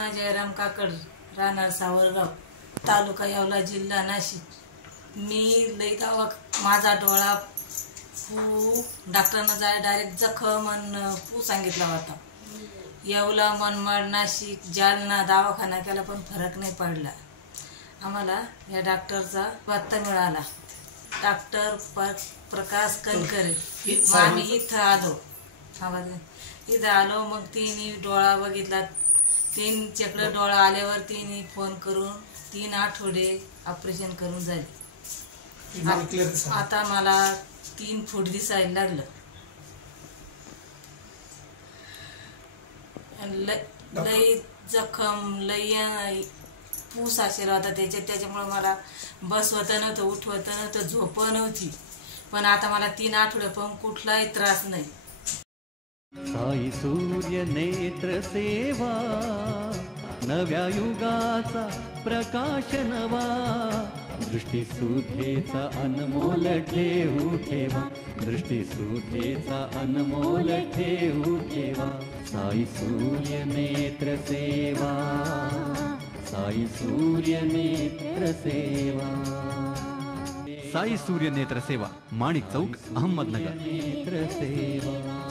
जयराम काकड, राहणार सावरगाव, तालुका येवला, जिल्हा नाशिक। मी लई माझा डोळा डॉक्टरनं डायरेक्ट जखम आणि पू सांगितला होता। येवला, मनमाड, नाशिक, जालना दवाखाना केला पण फरक नाही पडला। आम्हाला या डॉक्टरचा पत्ता मिळाला, डॉक्टर प्रकाश कणकरे। आम्ही इथं आलो, मग तिने डोळा बघितला। 3 चक्र डोळा आल्यावर तिने फोन करून 3 आठवडे ऑपरेशन करून झाले। आता मला 3 फूट दिसायला लागलं। लई जखम लई पूस असेल होता त्याच्यामुळे मला बसवत नव्हतं, उठवत नव्हतं, झोप नव्हती। पण आता मला 3 आठवडे पण कुठलाही त्रास नाही। साई सूर्य नेत्र सेवा, नव्या युगाचा प्रकाश नवा। दृष्टी सुधेचा अनमोल ठेवू ठेवा, दृष्टी सुधेचा अनमोल ठेवू ठेवा। साई सूर्य नेत्र सेवा, साई सूर्य नेत्र सेवा। साई सूर्य नेत्र सेवा, माणिक चौक, अहमदनगर। नेत्र सेवा।